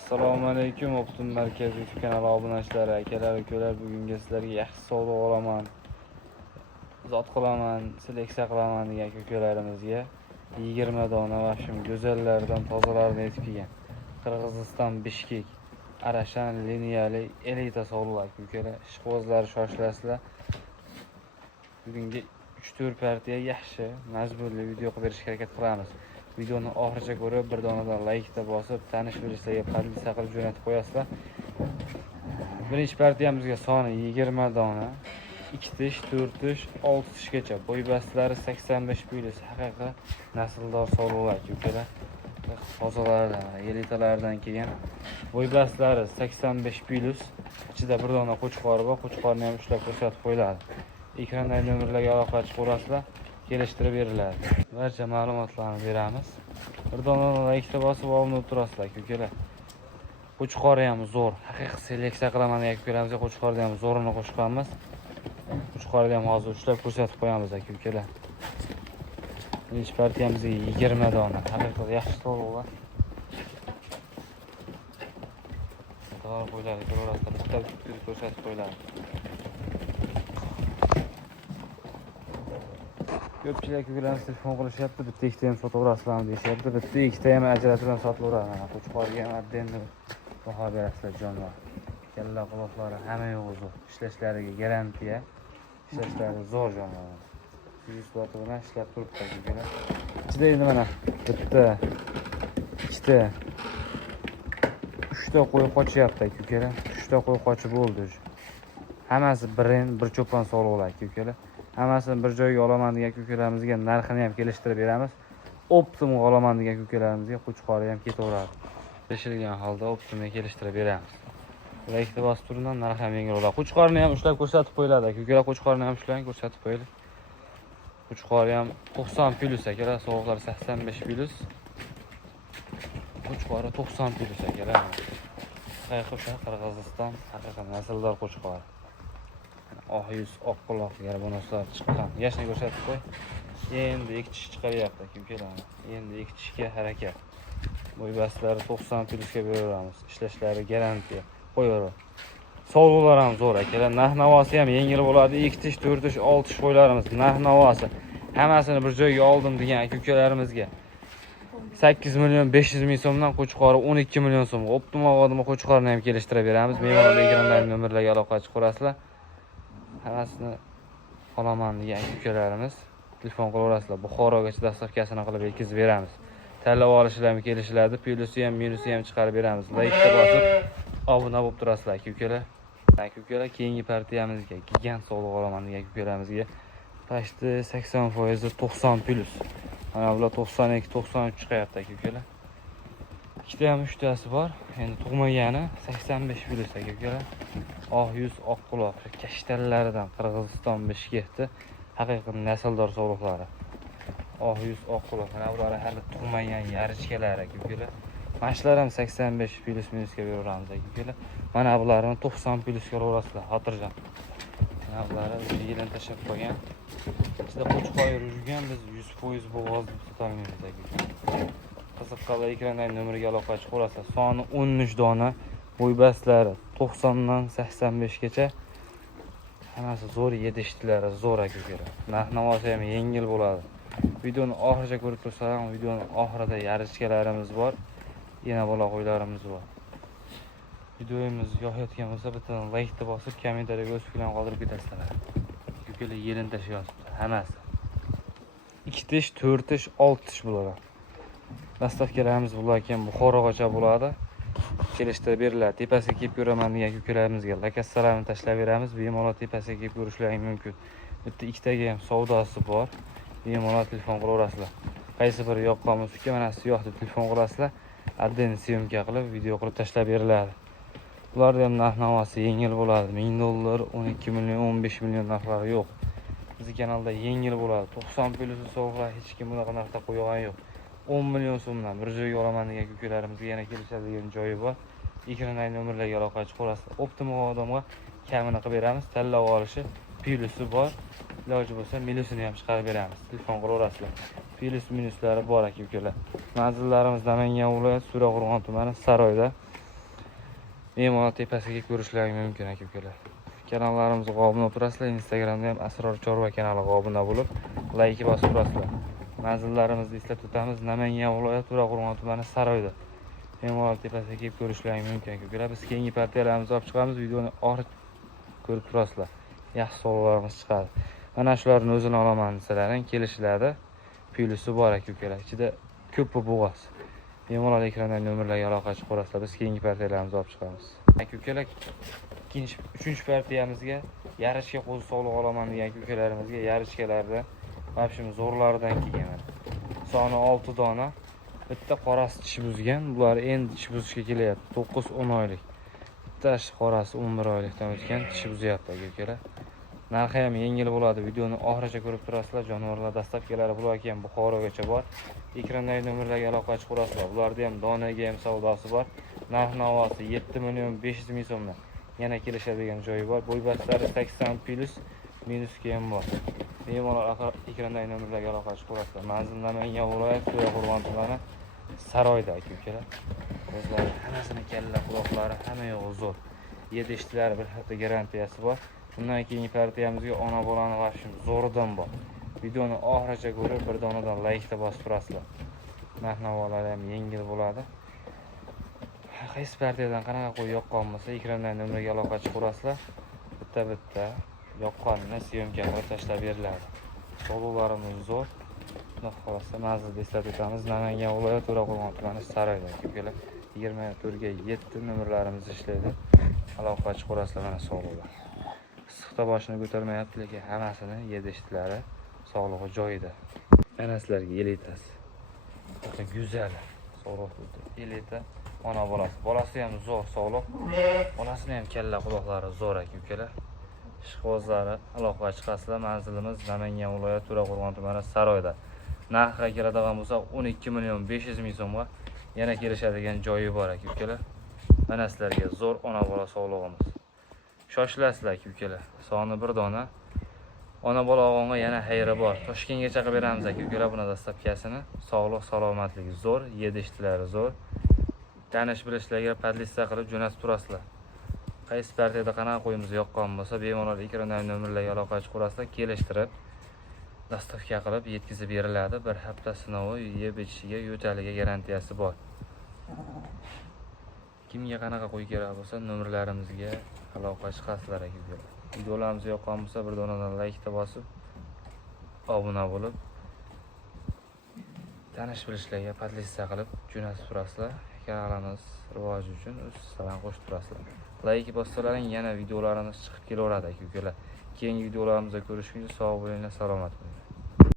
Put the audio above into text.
Assalomu alaykum, Optim Markaz YouTube kanali obunachilari, akalar, ukalar. Bugungi sizlarga yaxshi savdo olaman, zot qilaman, seleksiya qilaman degan ukalarimizga 20 dona vashim go'zallardan tozalarni yetib kelgan. Qirg'iziston Bishkek Arashan liniyali elita sovg'alar ukalar. Ishqibozlar shoshilasizlar. Bugungi 3-4 partiya yaxshi, mazmunli video qilib berishga harakat qilamiz. Videoni oxirigacha ko'rib, bir donadan like bosib, tanish bilishlarga podpisa qilib jo'natib qo'yasizlar. Birinchi partiyamizga soni 20 dona, 2 tish, 4 tish, 6 tishgacha. Bo'y bastlari 85 plus. Haqiqiy nasldor sovg'alar ukalar. Tozalardan, elitalardan kelgan. Bo'y bastlari 85 plus. Ichida bir dona qo'chqor bor. Qo'chqorni ham ushlab ko'rsatib qo'yiladi. Ekrandagi nomerlarga aloqa chiqarasizlar. Kelishtirib beriladi. Barcha ma'lumotlarni beramiz. Bir dona like bosib olib turasizlar ukalar. Qo'chqori ham zo'r. Haqiqiy seleksiya qilaman degan ukalarimiz qo'chqorda ham zo'rini qo'shganmiz. Qo'chqorda ham hozir ushlab ko'rsatib qo'yamiz ukalar. Birinchi partiyamizga 20 dona. Haqiqiy yaxshi to'g'rilar. To'g'ri qo'yiladi, ko'rasizlar. Bitta ko'rsatib qo'yiladi. Ko'pchilik ukalarimiz telefon qilishyapti, bitta ikkita ham sotaverasizlarmi deyishyapti. Bitta ikkita ham ajratib ham sotaveradi. Qo'chqorga ham addenni baho berasizlar jonlar. Kalla quloqlari hamma yo'g'i zo'r. Ishlashlariga garantiya. Ishlashlari zo'r jonlar. 100 bot bilan ishlab turibdi ukalar. Ichida endi mana bitta, ikkita, 3 ta qo'y qochyapti ukalar. 3 ta qo'y qochib bo'ldi. Hammasi bir cho'pon sog'liqlar ukalar. Hammasini bir joyga olaman degan ukalarimizga narxini ham kelishtirib beramiz. Optim olaman degan ukalarimizga qo'chqori ham ketaveradi. Kelishilgan holda optimni kelishtirib beramiz. Like bosib turgan narx ham yengil bo'ladi. Qo'chqorni ham ushlab ko'rsatib qo'yiladi. Ukalar qo'chqorni ham ushlang ko'rsatib qo'yiladi. Qo'chqori ham 90 plus akalar, sovuqlar 85 plus. Qo'chqori 90 plus akalar. Qayqusha Qirg'iziston haqiqiy nasldor qo'chqori. Oq yuz, oq quloq garbonoslar chiqqan. Yashni ko'rsatib qo'y. Endi 2 tish chiqaryapti ukalar. Endi 2 tishga harakat. Bo'y bastlari 90 plusga beramiz. Ishlashlari garantiya. Qo'yaver. Sovg'alar ham zo'r akalar. Narx-navosi ham yengil bo'ladi. 2 tish, 4 tish, 6 tish qo'ylarimiz. Narx-navosi hammasini bir joyga oldim degan ukalarimizga 8 million 500 ming so'mdan qo'chqori 12 million so'm. Optimal odamga qo'chqorni ham kelishtirib beramiz. Me'morlar ekrandagi nomerlarga aloqa chiqarasizlar. Hammasini olaman degan ukalarimiz telefon qilaverasizlar. Buxorogacha dastavkasini qilib yetkazib beramiz. Tanlab olishlarga kelishiladi. Plusi ham, minusi ham chiqarib beramiz. Like bosib, obuna bo'lib turasizlar ukalar. Ukalar keyingi partiyamizga gigant sog'liq olaman degan ukalarimizga pashti 80% 90 plus. Mana bular 92, 93 chiqyapti ukalar. Ikkita ham 3 tasi bor. Endi tug'magani 85 plus ukalar. Oq yuz, oq quloq, kashtallaridan Qirg'iziston Bishkekda haqiqiy nasldor sog'liqlari. Oq yuz, oq quloq. Mana bular hali tug'magan yarichkalari ukalar. Mashlar ham 85 plus minusga beramiz ukalar. Mana bularni 90 plusga urasizlar, xotirjam. Mana bular yilini tashab qo'ygan. Ichida qo'chqor yurgan biz 100% bo'g'oz deb sotalmaymiz ukalar. Qiziqqanlar ekrandagi nomerga aloqa chiqarasizlar. Soni 13 dona, bo'y bastlari 90 dan 85 gacha. Hammasi zo'r, yedishtilari zo'r ukalar. Narx-navosi ham yengil bo'ladi. Videoni oxirigacha ko'rib tursangiz, videoning oxirida yarichkalarimiz bor. Yana bola qo'ylarimiz bor. Videomiz yoqayotgan bo'lsa, bitta like bosib, kommentariyaga o'z fikringizni qoldirib ketasizlar. Ukalar yelin tashyapti hammasi. 2 tish, 4 tish, 6 tish bo'ladi. Dastavkalarimiz bularkan Buxorogacha bo'ladi. Kelishtirib beriladi. Tepasiga kelib ko'raman degan ukalarimizga lokatsiyalarni tashlab beramiz. Bemalol tepasiga kelib ko'rishlaringiz mumkin. Bitta ikkitaga ham savdosi bor. Bemalol telefon qilaverasizlar. Qaysi biri yoqqan bo'lsa, mana shu yoqda telefon qilasizlar. Adden syomka qilib video qilib tashlab beriladi. Ularda ham narx-navosi yengil bo'ladi. 1000 dollar, 12 million, 15 million narxlari yo'q. Bizning kanalda yengil bo'ladi. 90 plus sovg'a hech kim bunaqa narxda qo'ygan yo'q. 10 million so'mdan bir joyga olaman degan ukalarimizga yana kelishadigan joyi bor. Ekrandagi nomerlarga aloqa chiqarasizlar. Optimal odamga kamini qilib beramiz. Tanlab olishi plusi bor. Iloji bo'lsa minusini ham chiqarib beramiz. Telefon qilaverasizlar. Plus minuslari bor ukalar. Manzillarimiz Namangan viloyati To'raqo'rg'on tumani Saroyda. bemalol tepasiga ko'rishlari mumkin aka-ukalar. Kanallarimizga obuna turasizlar. Instagramda ham Asror Chorva kanaliga obuna bo'lib, like bosib turasizlar. Manzillarimizni eslatib o'tamiz. Namangan viloyati To'raqo'rg'on tumani Saroyda. Bemalol tepasiga kelib ko'rishlari mumkin aka-ukalar. Biz keyingi partiyalarimizni olib chiqamiz. Videoni oxiri ko'rib turasizlar. Yaxshi sovg'alarimiz chiqadi. Mana shularning o'zini olaman desalar, kelishiladi. Plyusi bor aka-ukalar. Ichida ko'p bo'g'az. Bemalol ekrandan nomerlarga aloqa qilib ko'rasizlar. Biz keyingi partiyalarimizni olib chiqamiz. Aka-ukalar, uchinchi partiyamizga yarishga qo'zi sog'liq olaman degan aka-ukalarimizga yarishkalarda mavsum zo'rlaridan kelgan. Soni 6 dona. Bitta qorasi tish buzgan. Bular endi tish buzishga kelyapti. 9-10 oylik. Bittasi qorasi 11 oylikdan o'tgan, tish buzyapti aka-ukalar. Narxi ham yengil bo'ladi. Videoni oxirigacha ko'rib turasizlar. Jonivorlar dastavkalari bular ham Buxorogacha bor. Ekrandagi nomerlarga aloqa qilib ko'rasizlar. Bularda ham donaga ham savdosi bor. Narx-navosi 7.500.000 so'mdan. Yana kelishadigan joyi bor. Bo'ybastlari 80 plus minuski ham bor. Bemalol ekrandagi nomerlarga aloqa qilib ko'rasizlar. Manzil Namangan viloyati To'raqo'rg'on tumani Saroyda aka-ukalar. O'zlari hammasini kalla quloqlari hamma yo'g'i zo'r. 7 ishtilari bir hafta garantiyasi bor. Bundan keyingi partiyamizga ona bolani vashim zo'ridan bor. Videoni oxirigacha ko'rib, bir donadan like bosib turasizlar. Narx-navolar ham yengil bo'ladi. Qaysi partiyadan qanaqa qo'y yoqqan bo'lsa, ekrandan nomerga aloqa qilib ko'rasizlar. Bitta yoqqanini syomka qilib tashlab beriladi. Sovg'alarimiz zo'r. Xudo xolasa manzilda eslatib o'tamiz. Namangan viloyati To'raqo'rg'on tumani Saroyda aka-ukalar. 24 ga 7 nomerlarimiz ishlaydi. Aloqa qilib ko'rasizlar mana sog'liqlar. Issiqda boshini ko'tarmayapti, lekin hammasini yedishtilari sog'lig'i joyida. Mana sizlarga elitasi. Juda go'zal. Sog'liq elita ona bolasi. Bolasi ham zo'r sog'liq. Bolasini ham kalla quloqlari zo'r aka-ukalar. Ishqibozlari aloqa chiqasizlar. Manzilimiz Namangan viloyati To'raqo'rg'on tumani Saroyda. Narxga keladigan bo'lsa 12.500.000 so'mga yana kelishadigan joyi bor aka-ukalar. Mana sizlarga zo'r ona bola sog'lig'imiz. Shoshilasizlar aka-ukalar. Soni 1 dona. Ona bola og'onga yana xayri bor. Toshkentgacha qilib beramiz aka-ukalar buni dastavkasini. Sog'liq, salomatligi zo'r, yedishtilari zo'r. Tanish bilishlarga podlista qilib jo'natib turasizlar. Qaysi partiyada qanaqa qo'yimiz yoqqan bo'lsa, bemalol ekrandan nomerlarga aloqa qilib ko'rasizlar, kelishtirib dastavka qilib yetkazib beriladi. Bir hafta sinovi, yeb ichishiga, yo'taliga garantiyasi bor. Kimga qanaqa qo'y kerak bo'lsa, nomerlarimizga aloqa chiqasizlar aka-ukalar. Videolarimiz yoqqan bo'lsa, bir donadan like bosib, obuna bo'lib, tanish bilishlarga podlista qilib jo'natib turasizlar. Kanalimiz rivoji uchun o'z salam qo'shib turasizlar. Like bossalaring yana videolarimiz chiqib kelaveradi aka-ukalar. Keyingi videolarimizda ko'rishguncha sog' bo'linglar, salomat bo'ling.